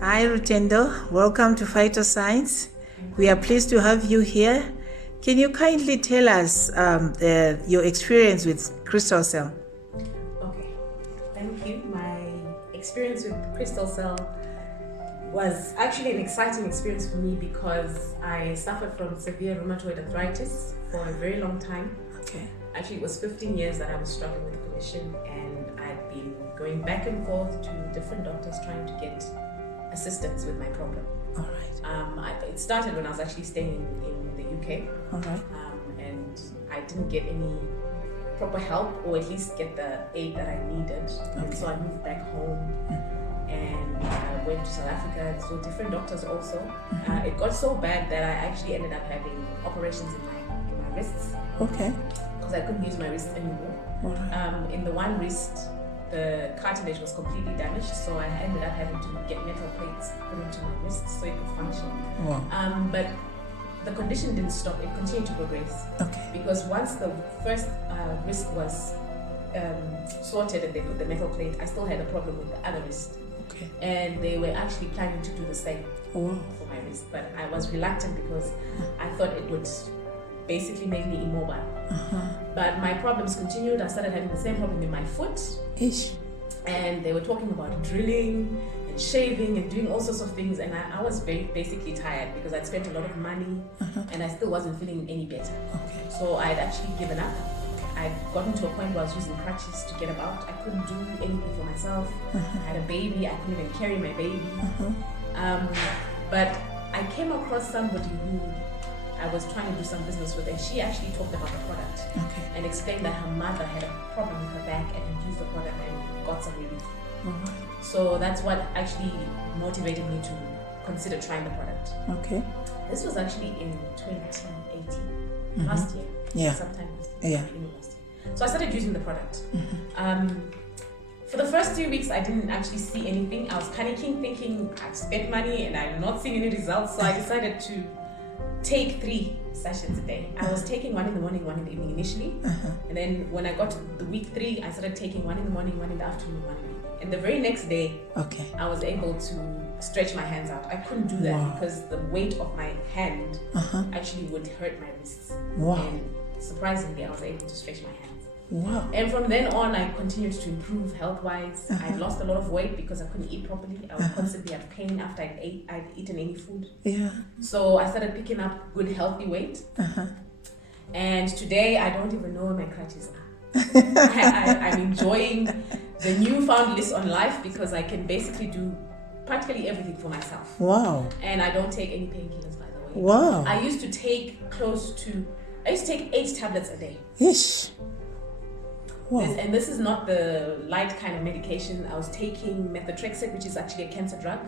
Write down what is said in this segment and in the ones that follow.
Hi Rutendo, welcome to Phytoscience. We are pleased to have you here. Can you kindly tell us your experience with Crystal Cell? Okay, thank you. My experience with Crystal Cell was actually an exciting experience for me because I suffered from severe rheumatoid arthritis for a very long time. Okay. Actually, it was 15 years that I was struggling with the condition, and I'd been going back and forth to different doctors trying to get assistance with my problem. All right. It started when I was actually staying in the UK. All right. And I didn't get any proper help, or at least get the aid that I needed. Okay. And so I moved back home, and I went to South Africa, so different doctors also. It got so bad that I actually ended up having operations in my wrists. Okay. Because I couldn't use my wrist anymore. All right. In the one wrist, the cartilage was completely damaged, so I ended up having to get metal plates put into my wrists so it could function. Wow. But the condition didn't stop, it continued to progress. Okay. Because once the first wrist was sorted and they put the metal plate, I still had a problem with the other wrist. Okay. And they were actually planning to do the same Wow. for my wrist, but I was reluctant because I thought it would basically make me immobile. But my problems continued. I started having the same problem in my foot. Ish. And they were talking about drilling and shaving and doing all sorts of things, and I was basically tired because I'd spent a lot of money and I still wasn't feeling any better. Okay. So I'd actually given up. I'd gotten to a point where I was using crutches to get about. I couldn't do anything for myself. I had a baby, I couldn't even carry my baby. But I came across somebody who I was trying to do some business with, and she actually talked about the product and explained that her mother had a problem with her back and had used the product and got some relief. So that's what actually motivated me to consider trying the product. Okay. This was actually in 2018, last year. Yeah. Sometime Yeah. beginning of last year. So I started using the product. For the first 3 weeks, I didn't actually see anything. I was panicking, thinking I've spent money and I'm not seeing any results. So I decided to take 3 sessions a day. I was taking 1 in the morning, 1 in the evening initially. And then when I got to the week 3, I started taking 1 in the morning, 1 in the afternoon, 1 in the evening. And the very next day, I was able to stretch my hands out. I couldn't do that because the weight of my hand actually would hurt my wrists. Wow. And surprisingly, I was able to stretch my hands. Wow. And from then on, I continued to improve health-wise. I lost a lot of weight because I couldn't eat properly. I would constantly have pain after I'd eaten any food. Yeah. So I started picking up good, healthy weight. And today, I don't even know where my crutches are. I'm enjoying the newfound lease on life because I can basically do practically everything for myself. Wow. And I don't take any painkillers, by the way. Wow. I used to take 8 tablets a day. Ish. Wow. This is not the light kind of medication. I was taking methotrexate, which is actually a cancer drug.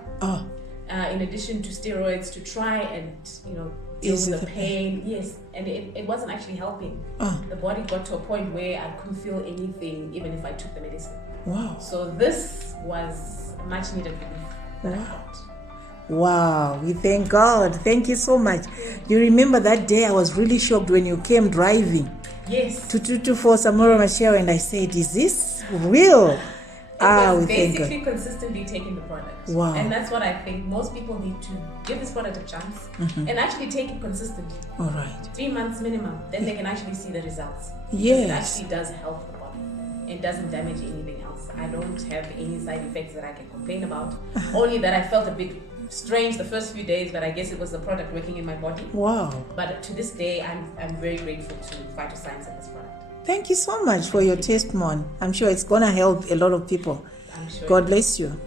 In addition to steroids to try and, deal with the pain. Yes, and it wasn't actually helping. The body got to a point where I couldn't feel anything even if I took the medicine. Wow. So this was a much needed relief that I got. Wow, we thank God. Thank you so much. You remember that day I was really shocked when you came driving. Yes. To 224 Samora Machel, and I said, is this real? We basically consistently taking the product. Wow. And that's what I think most people need to give this product a chance and actually take it consistently. All right. 3 months minimum, then they can actually see the results. Yes. It actually does help the body. It doesn't damage anything else. I don't have any side effects that I can complain about. Only that I felt a bit strange the first few days, but I guess it was the product working in my body. Wow. But to this day, I'm very grateful to Phytoscience and this product. Thank you so much for your testimony. I'm sure it's going to help a lot of people. I'm sure. God bless you.